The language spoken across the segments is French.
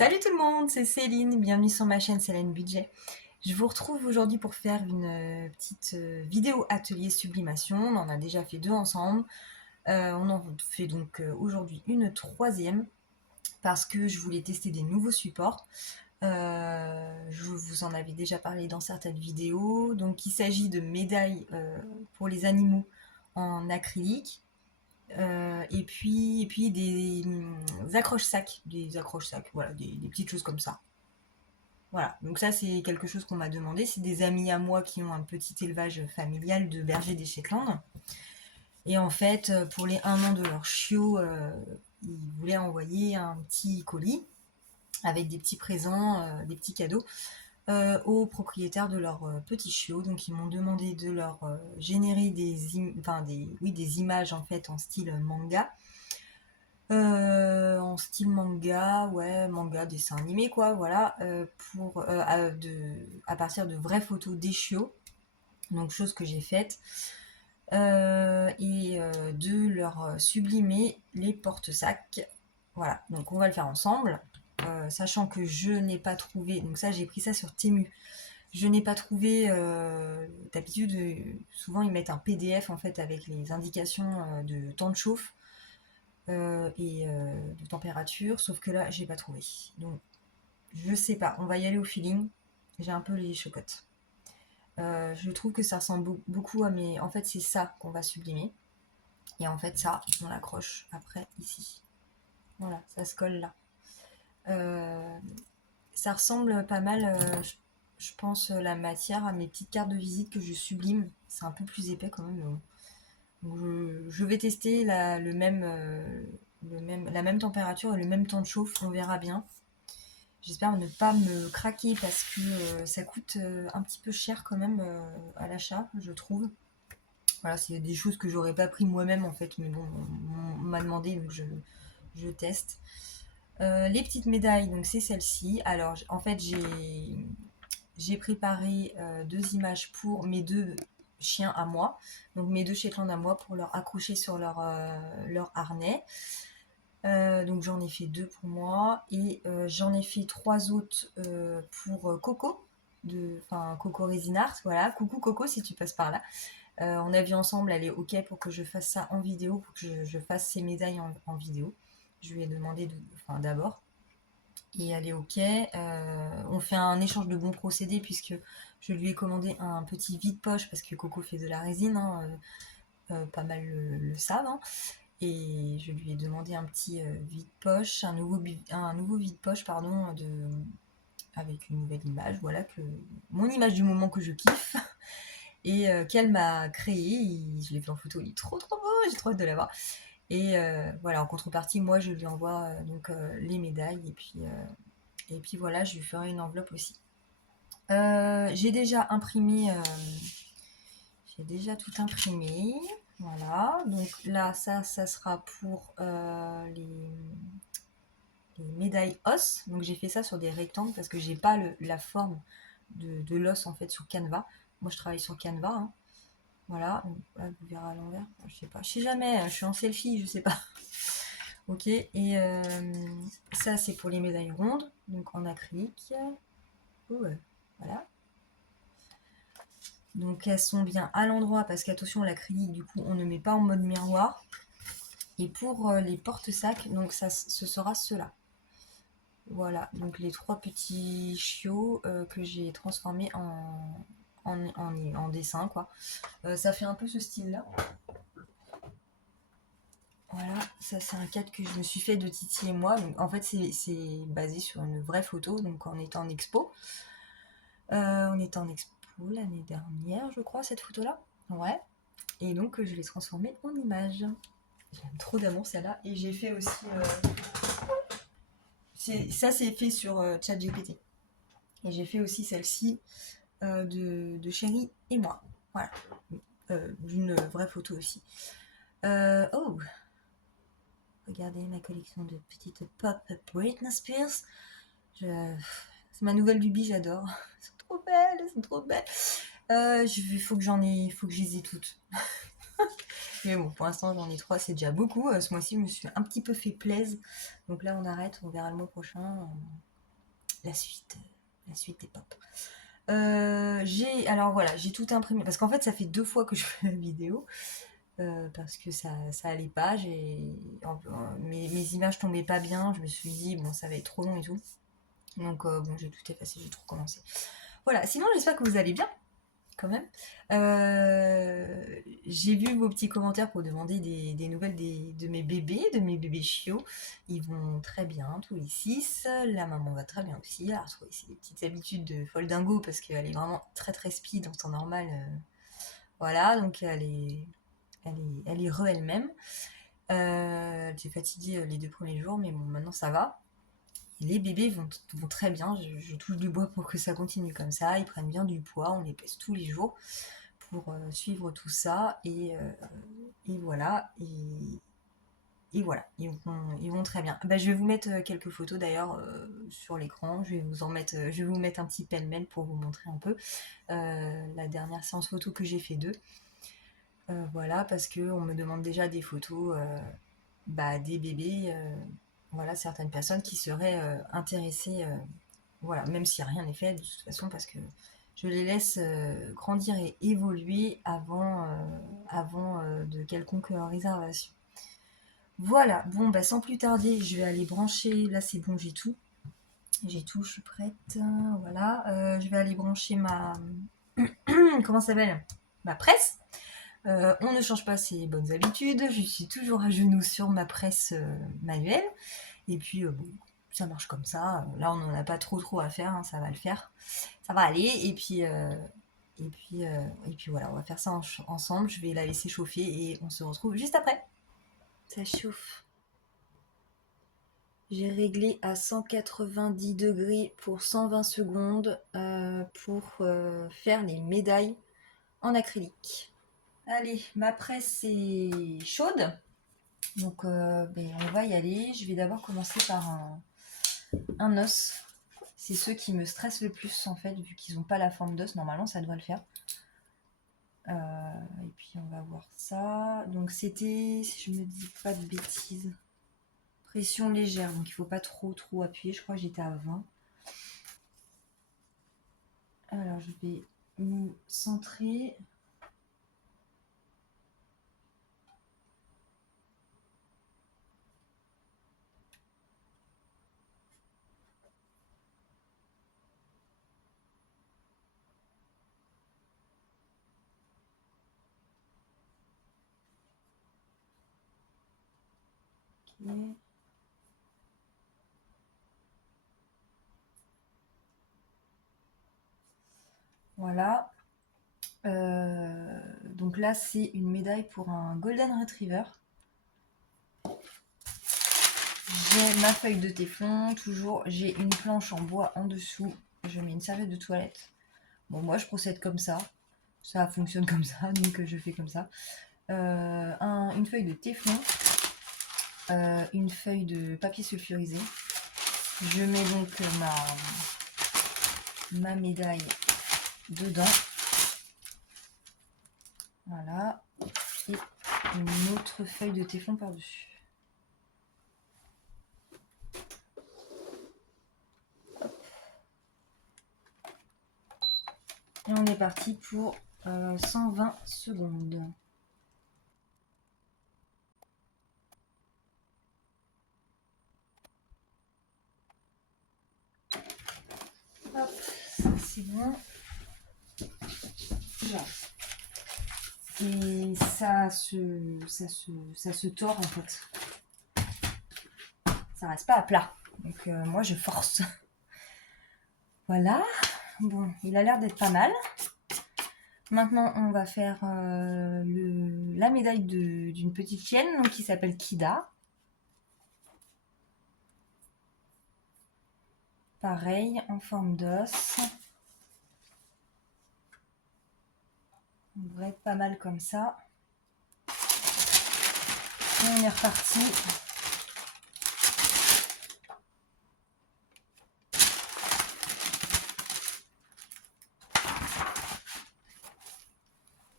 Salut tout le monde, c'est Céline, bienvenue sur ma chaîne Céline Budget. Je vous retrouve aujourd'hui pour faire une petite vidéo atelier sublimation. On en a déjà fait deux ensemble. On en fait donc aujourd'hui une troisième parce que je voulais tester des nouveaux supports. Je vous en avais déjà parlé dans certaines vidéos. Donc il s'agit de médailles pour les animaux en acrylique. Et puis des accroche-sacs, voilà, des petites choses comme ça. Voilà, donc ça c'est quelque chose qu'on m'a demandé. C'est des amis à moi qui ont un petit élevage familial de bergers des Shetland. Et en fait, pour les 1 an de leur chiot, ils voulaient envoyer un petit colis avec des petits présents, des petits cadeaux aux propriétaires de leurs petits chiots. Donc ils m'ont demandé de leur générer des images en fait en style manga. En style manga, ouais, manga, dessin animé, quoi, voilà, à partir de vraies photos des chiots, donc chose que j'ai faite, et de leur sublimer les porte-sacs. Voilà, donc on va le faire ensemble, sachant que je n'ai pas trouvé, donc ça j'ai pris ça sur Temu, je n'ai pas trouvé, d'habitude, souvent ils mettent un PDF en fait avec les indications de temps de chauffe et de température, sauf que là j'ai pas trouvé. Donc je sais pas, on va y aller au feeling. J'ai un peu les chocottes. Je trouve que ça ressemble beaucoup à mes. En fait, c'est ça qu'on va sublimer. Et en fait, ça, on l'accroche après ici. Voilà, ça se colle là. Euh, Ça ressemble pas mal, je pense, la matière à mes petites cartes de visite que je sublime. C'est un peu plus épais quand même. Mais bon. Donc, je vais tester la même température et le même temps de chauffe, on verra bien. J'espère ne pas me craquer parce que ça coûte un petit peu cher quand même à l'achat, je trouve. Voilà, c'est des choses que j'aurais pas pris moi-même en fait, mais bon, on m'a demandé donc je teste. Les petites médailles, donc c'est celle-ci. Alors en fait, j'ai préparé deux images pour mes deux chiens à moi, donc mes deux Shetland à moi pour leur accrocher sur leur harnais. Donc j'en ai fait deux pour moi et j'en ai fait trois autres pour Coco, enfin Coco Résinart, voilà, coucou Coco si tu passes par là. On a vu ensemble, elle est ok pour que je fasse ça en vidéo, pour que je fasse ces médailles en vidéo. Je lui ai demandé d'abord et elle est ok. On fait un échange de bons procédés puisque je lui ai commandé un petit vide-poche parce que Coco fait de la résine, hein, pas mal le savent, hein. Et je lui ai demandé un petit vide-poche, un nouveau vide-poche, pardon, avec une nouvelle image, voilà, mon image du moment que je kiffe, et qu'elle m'a créé. Je l'ai fait en photo, il est trop trop beau, j'ai trop hâte de l'avoir. Et voilà, en contrepartie, moi je lui envoie les médailles, et puis voilà, je lui ferai une enveloppe aussi. J'ai déjà imprimé, j'ai déjà tout imprimé. Voilà, donc là, ça sera pour les médailles os. Donc j'ai fait ça sur des rectangles parce que j'ai pas la forme de l'os en fait sur Canva. Moi je travaille sur Canva, hein. Voilà, donc là vous verrez à l'envers. Je sais pas, je sais jamais, je suis en selfie, je sais pas. Ok, et ça c'est pour les médailles rondes, donc en acrylique. Ouais, voilà. Donc elles sont bien à l'endroit parce qu'attention, l'acrylique du coup on ne met pas en mode miroir. Et pour les porte-sacs, donc ce sera ceux-là. Voilà, donc les trois petits chiots que j'ai transformés en dessin, quoi. Ça fait un peu ce style-là. Voilà, ça c'est un cadre que je me suis fait de Titi et moi. Donc, en fait, c'est basé sur une vraie photo. Donc, on était en expo. On était en expo l'année dernière, je crois, cette photo-là. Ouais. Et donc, je l'ai transformée en image. J'aime trop d'amour celle-là. Et j'ai fait aussi. Ça, c'est fait sur ChatGPT. Et j'ai fait aussi celle-ci de Chéri et moi. Voilà. D'une vraie photo aussi. Oh, regardez ma collection de petites pop Britney Spears. C'est ma nouvelle lubie, j'adore. Elles sont trop belles, elles sont trop belles. Faut que je les ai toutes. Mais bon, pour l'instant j'en ai trois, c'est déjà beaucoup. Ce mois-ci, je me suis un petit peu fait plaisir. Donc là, on arrête, on verra le mois prochain. la suite est pop. Alors voilà, j'ai tout imprimé parce qu'en fait ça fait 2 fois que je fais la vidéo parce que ça allait pas, mes images tombaient pas bien, je me suis dit bon ça va être trop long et tout, donc bon j'ai tout effacé, j'ai tout recommencé. Voilà, sinon j'espère que vous allez bien quand même. J'ai vu vos petits commentaires pour demander des nouvelles de mes bébés chiots. Ils vont très bien, tous les 6. La maman va très bien aussi. Elle a retrouvé ses petites habitudes de folle dingo parce qu'elle est vraiment très très speed en temps normal. Voilà, donc elle est elle-même. Elle s'est fatiguée les 2 premiers jours, mais bon, maintenant ça va. Et les bébés vont très bien, je touche du bois pour que ça continue comme ça. Ils prennent bien du poids, on les pèse tous les jours pour suivre tout ça et voilà et voilà ils vont très bien. Bah, je vais vous mettre quelques photos d'ailleurs sur l'écran, je vais vous mettre un petit pêle-mêle pour vous montrer un peu la dernière séance photo que j'ai fait d'eux. Voilà, parce que on me demande déjà des photos des bébés, voilà, certaines personnes qui seraient intéressées, voilà, même si rien n'est fait de toute façon parce que je les laisse grandir et évoluer avant de quelconque réservation. Voilà, bon bah sans plus tarder, je vais aller brancher, là c'est bon, j'ai tout, je suis prête, voilà, je vais aller brancher comment ça s'appelle, ma presse. On ne change pas ses bonnes habitudes, je suis toujours à genoux sur ma presse manuelle, et puis bon, ça marche comme ça, là on n'en a pas trop à faire, hein, ça va le faire, ça va aller, et puis voilà, on va faire ça ensemble, je vais la laisser chauffer et on se retrouve juste après. Ça chauffe. J'ai réglé à 190 degrés pour 120 secondes pour faire les médailles en acrylique. Allez, ma presse est chaude, donc on va y aller. Je vais d'abord commencer par un os. C'est ceux qui me stressent le plus en fait, vu qu'ils n'ont pas la forme d'os. Normalement, ça doit le faire. Et puis on va voir ça. Donc c'était, si je me dis pas de bêtises, pression légère. Donc il faut pas trop appuyer. Je crois que j'étais à 20. Alors je vais me centrer. Okay. Voilà. Donc là, c'est une médaille pour un Golden Retriever. J'ai ma feuille de téflon, toujours. J'ai une planche en bois en dessous. Je mets une serviette de toilette. Bon, moi, je procède comme ça. Ça fonctionne comme ça, donc je fais comme ça. Une feuille de téflon. Une feuille de papier sulfurisé. Je mets donc ma médaille dedans. Voilà. Et une autre feuille de téflon par-dessus. Et on est parti pour 120 secondes. Hop, ça c'est bon. Voilà. Et ça se tord en fait. Ça reste pas à plat. Donc moi je force. Voilà. Bon, il a l'air d'être pas mal. Maintenant, on va faire la médaille d'une petite chienne qui s'appelle Kida. Pareil, en forme d'os. On devrait être pas mal comme ça. Et on est reparti.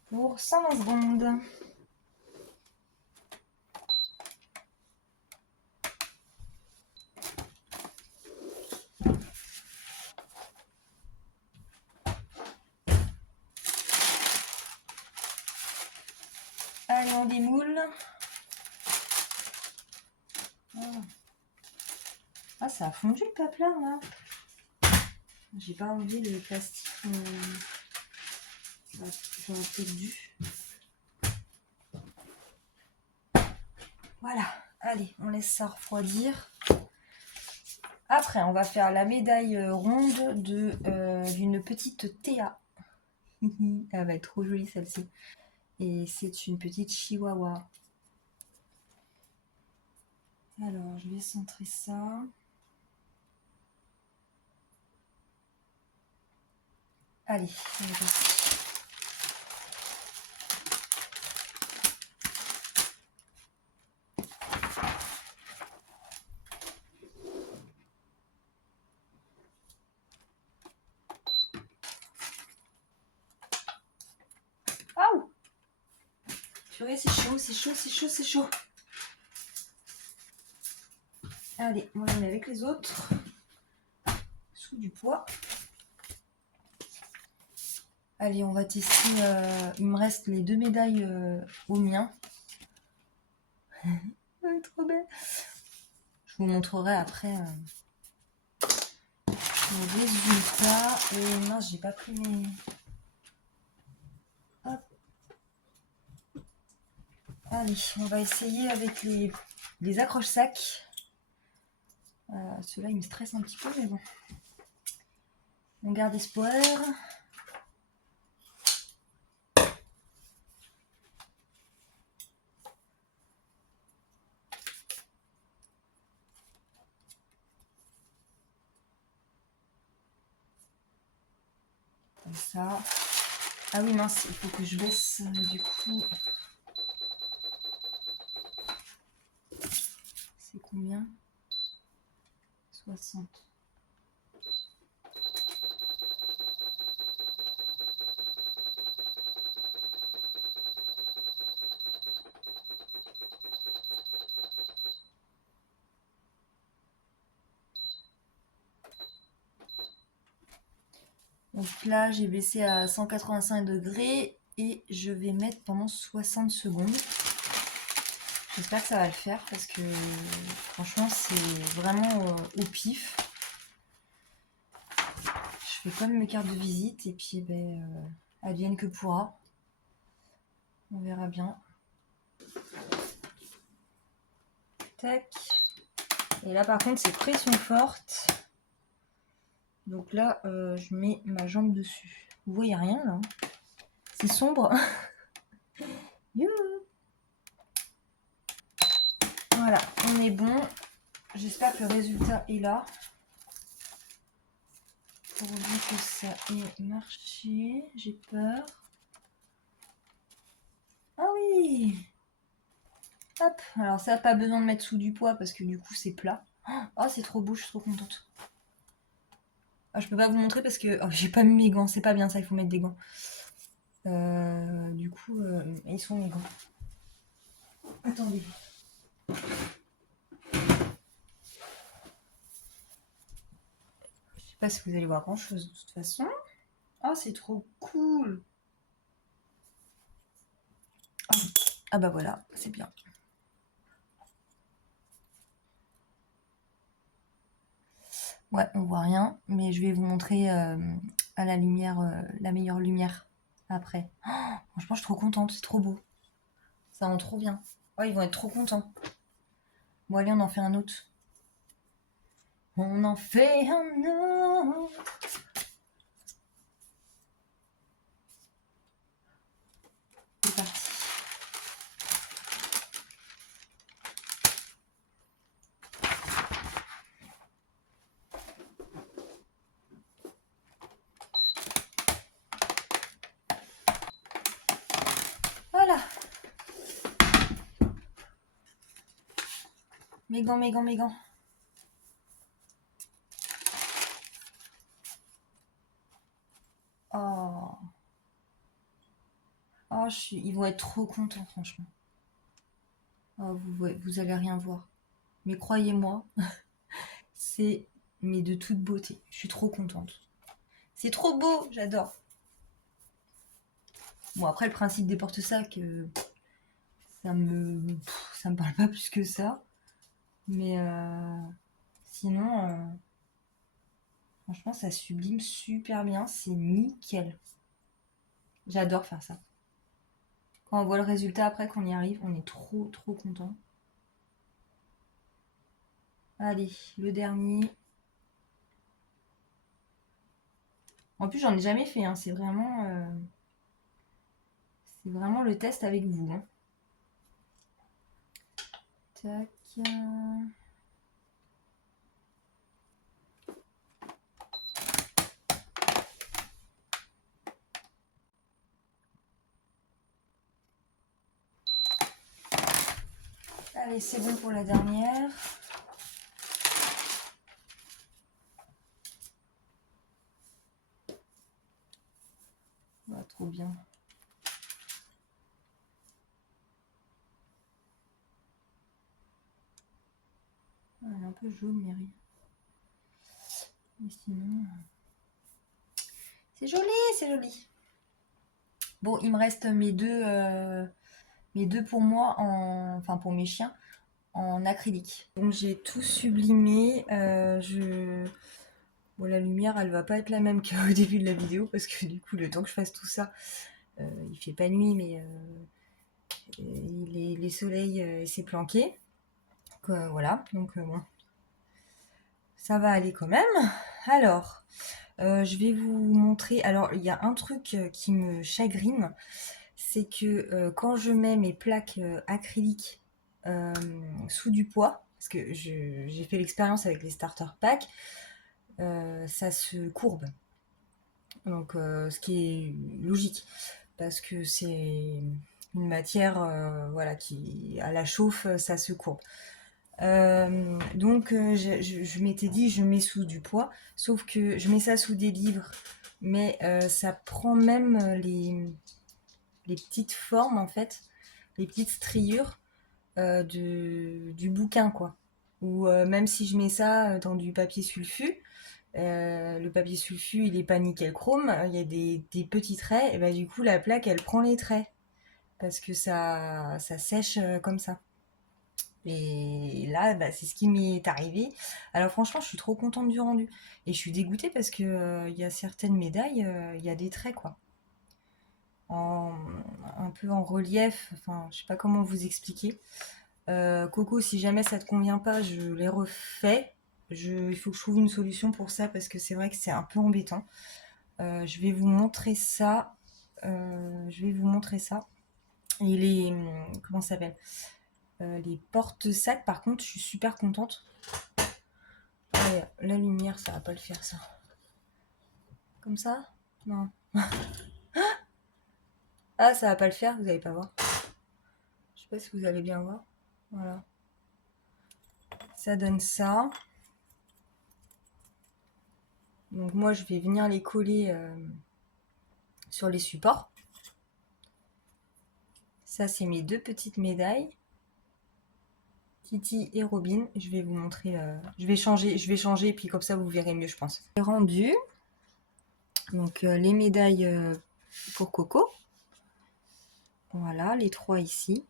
Pour 120 secondes. ça a fondu le papier là. J'ai pas enlevé le plastique. J'aurais peut-être dû. Voilà. Allez, on laisse ça refroidir. Après, on va faire la médaille ronde d'une petite Théa. Elle va être trop jolie celle-ci. Et c'est une petite chihuahua. Alors, je vais centrer ça. Allez, on est parti. Aouh! Purée, c'est chaud, c'est chaud, c'est chaud, c'est chaud. Allez, on la met avec les autres. Sous du poids. Allez, on va tester. Il me reste les 2 médailles au mien. Trop belle. Je vous montrerai après le résultat. Et mince, j'ai pas pris mes... Hop. Allez, on va essayer avec les accroche-sacs. Ceux-là, ils me stressent un petit peu, mais bon. On garde espoir. Comme ça. Ah oui, mince, il faut que je baisse du coup. C'est combien? 60. Donc là, j'ai baissé à 185 degrés et je vais mettre pendant 60 secondes. J'espère que ça va le faire parce que franchement, c'est vraiment au pif. Je fais comme mes cartes de visite et puis advienne que pourra. On verra bien. Tac. Et là, par contre, c'est pression forte. Donc là, je mets ma jambe dessus. Vous voyez rien là? C'est sombre. Voilà, on est bon. J'espère que le résultat est là. Pourvu que ça ait marché. J'ai peur. Ah oui! Hop, alors ça, pas besoin de mettre sous du poids parce que du coup c'est plat. Oh, c'est trop beau, je suis trop contente. Ah, je peux pas vous montrer parce que j'ai pas mis mes gants, c'est pas bien ça, il faut mettre des gants. Du coup, ils sont mes gants. Attendez. Je sais pas si vous allez voir grand chose de toute façon. Oh, c'est trop cool! Ah bah voilà, c'est bien. Ouais, on voit rien, mais je vais vous montrer à la lumière, la meilleure lumière après. Oh, franchement, je suis trop contente, c'est trop beau. Ça rend trop bien. Oh, ils vont être trop contents. Bon, allez, on en fait un autre. On en fait un autre. C'est parti. Voilà. Mes gants, mes gants, mes gants. Oh. Oh, ils vont être trop contents, franchement. Oh, vous allez rien voir. Mais croyez-moi, c'est de toute beauté. Je suis trop contente. C'est trop beau, j'adore. Bon, après, le principe des porte-sacs, ça me parle pas plus que ça. Mais sinon, franchement, ça sublime super bien. C'est nickel. J'adore faire ça. Quand on voit le résultat après, qu'on y arrive, on est trop, trop content. Allez, le dernier. En plus, j'en ai jamais fait, hein. C'est vraiment le test avec vous, hein. Tac. Allez, c'est bon pour la dernière. Trop bien. Elle est un peu jaune, Mary. Mais sinon... C'est joli, c'est joli. Bon, il me reste mes deux pour moi, enfin pour mes chiens, en acrylique. Donc j'ai tout sublimé. Bon, la lumière, elle va pas être la même qu'au début de la vidéo, parce que du coup, le temps que je fasse tout ça, il fait pas nuit, mais les soleils s'est planqué. Voilà, donc bon, ça va aller quand même. Alors, je vais vous montrer. Alors, il y a un truc qui me chagrine, c'est que quand je mets mes plaques acryliques sous du poids, parce que j'ai fait l'expérience avec les starter packs, ça se courbe. Donc, ce qui est logique, parce que c'est une matière voilà, qui, à la chauffe, ça se courbe. Donc je m'étais dit je mets sous du poids, sauf que je mets ça sous des livres, mais ça prend même les petites formes en fait, les petites striures du bouquin quoi. Ou même si je mets ça dans du papier sulfu, le papier sulfu il est pas nickel chrome, il y a des petits traits, et bah du coup la plaque elle prend les traits parce que ça sèche comme ça. Et là, bah, c'est ce qui m'est arrivé. Alors franchement, je suis trop contente du rendu. Et je suis dégoûtée parce que il y a certaines médailles, il y a des traits, quoi. En, un peu en relief, enfin, je sais pas comment vous expliquer. Coco, si jamais ça te convient pas, je les refais. Il faut que je trouve une solution pour ça parce que c'est vrai que c'est un peu embêtant. Je vais vous montrer ça. Je vais vous montrer ça. Et comment ça s'appelle? Les porte-sacs, par contre, je suis super contente. Ouais, la lumière, ça va pas le faire, ça. Comme ça? Non. Ah, ça va pas le faire, vous allez pas voir. Je sais pas si vous allez bien voir. Voilà. Ça donne ça. Donc moi, je vais venir les coller sur les supports. Ça, c'est mes deux petites médailles. Titi et Robin. Je vais vous montrer. Je vais changer, et puis comme ça, vous verrez mieux, je pense. C'est rendu. Donc les médailles pour Coco. Voilà, les trois ici.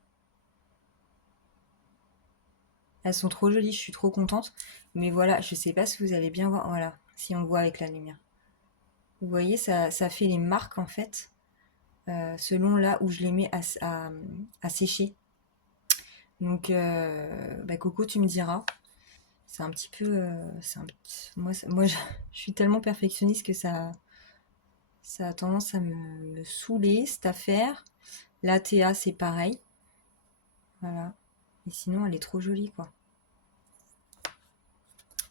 Elles sont trop jolies, je suis trop contente. Mais voilà, je sais pas si vous allez bien voir. Voilà, si on voit avec la lumière. Vous voyez, ça fait les marques en fait, selon là où je les mets à sécher. Donc, bah, Coco, tu me diras. C'est un petit peu. Moi je suis tellement perfectionniste que ça a tendance à me saouler cette affaire. La Théa, c'est pareil. Voilà. Et sinon, elle est trop jolie, quoi.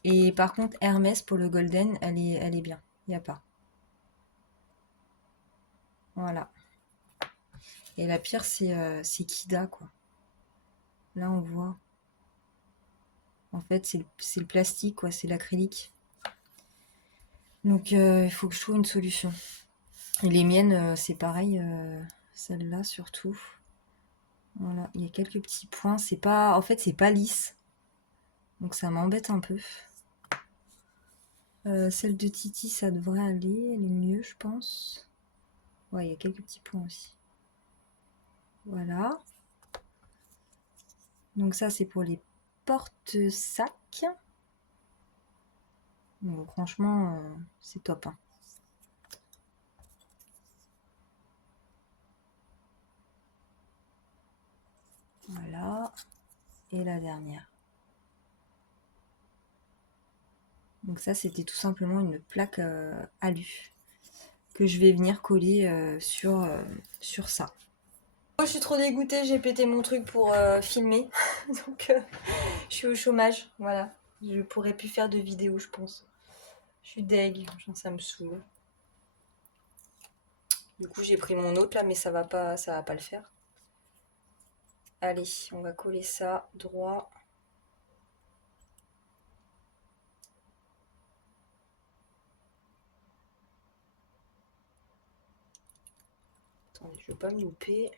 Et par contre, Hermès pour le Golden, elle est bien. Il n'y a pas. Voilà. Et la pire, c'est Kida, quoi. Là, on voit. En fait, c'est le plastique, quoi. C'est l'acrylique. Donc, il faut que je trouve une solution. Et les miennes, c'est pareil. Celle-là, surtout. Voilà. Il y a quelques petits points. C'est pas... En fait, c'est pas lisse. Donc, ça m'embête un peu. Celle de Titi, ça devrait aller. Elle est mieux, je pense. Ouais, il y a quelques petits points aussi. Voilà. Donc ça, c'est pour les porte-sacs. Donc, franchement, c'est top, hein. Voilà. Et la dernière. Donc ça, c'était tout simplement une plaque alu que je vais venir coller sur ça. Moi, je suis trop dégoûtée, j'ai pété mon truc pour filmer. Donc, je suis au chômage. Voilà. Je pourrais plus faire de vidéos, je pense. Je suis deg, genre, ça me saoule. Du coup, j'ai pris mon autre là, mais ça va pas le faire. Allez, on va coller ça droit. Attendez, je vais pas me louper.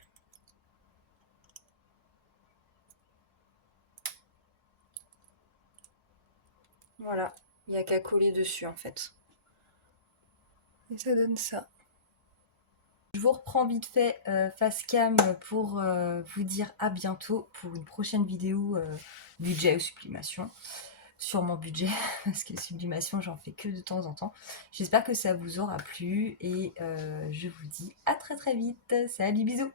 Voilà, il n'y a qu'à coller dessus en fait. Et ça donne ça. Je vous reprends vite fait face cam pour vous dire à bientôt pour une prochaine vidéo budget ou sublimation. Sur mon budget, parce que sublimation, j'en fais que de temps en temps. J'espère que ça vous aura plu et je vous dis à très très vite. Salut, bisous!